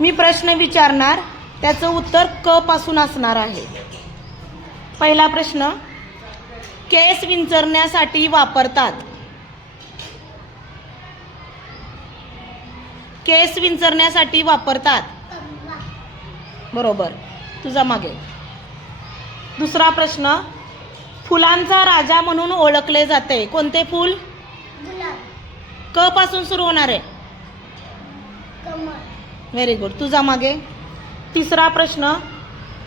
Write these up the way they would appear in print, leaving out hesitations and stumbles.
मी प्रश्न विचारणार, त्याचं उत्तर क पासून असणार आहे. पहिला प्रश्न, केस विंचरण्यासाठी वापरतात. केस विंचरण्यासाठी वापरतात. बरोबर, तुझा मागे. दुसरा प्रश्न, फुलांचा राजा म्हणून ओळखले जाते. कोणते फूल? क पासून सुरू होणार आहे. व्हेरी गुड, तुझा मागे. तिसरा प्रश्न,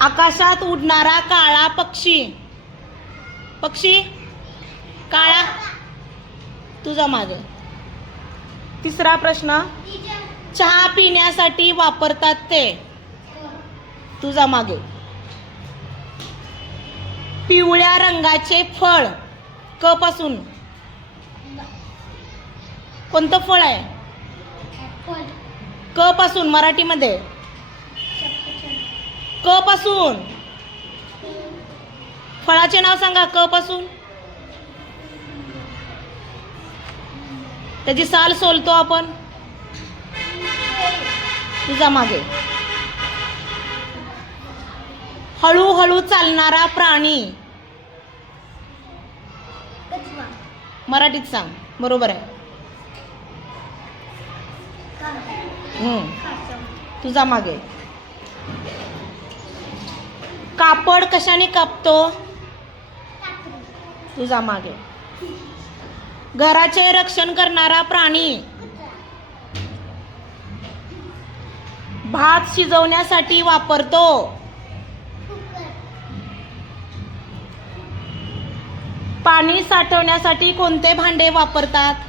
आकाशात उडणारा काळा पक्षी. पक्षी काळा, तुझा मागे. तिसरा प्रश्न, चहा पिण्यासाठी वापरतात ते. तुझा मागे. पिवळ्या रंगाचे फळ. क पासून कोणतं फळ आहे? क पासून मराठीमध्ये क पासून फळाचे नाव सांगा. क पासून त्याची साल सोलतो आपण. तुझा मागे. हळूहळू चालणारा प्राणी. मराठीत सांग. बरोबर आहे. तुझा मागे. कापड कशाने कापतो? तुझा मागे. घराचे रक्षण करणारा प्राणी. भात शिजवण्यासाठी वापरतो. पाणी साठवण्यासाठी कोणते भांडे वापरतात?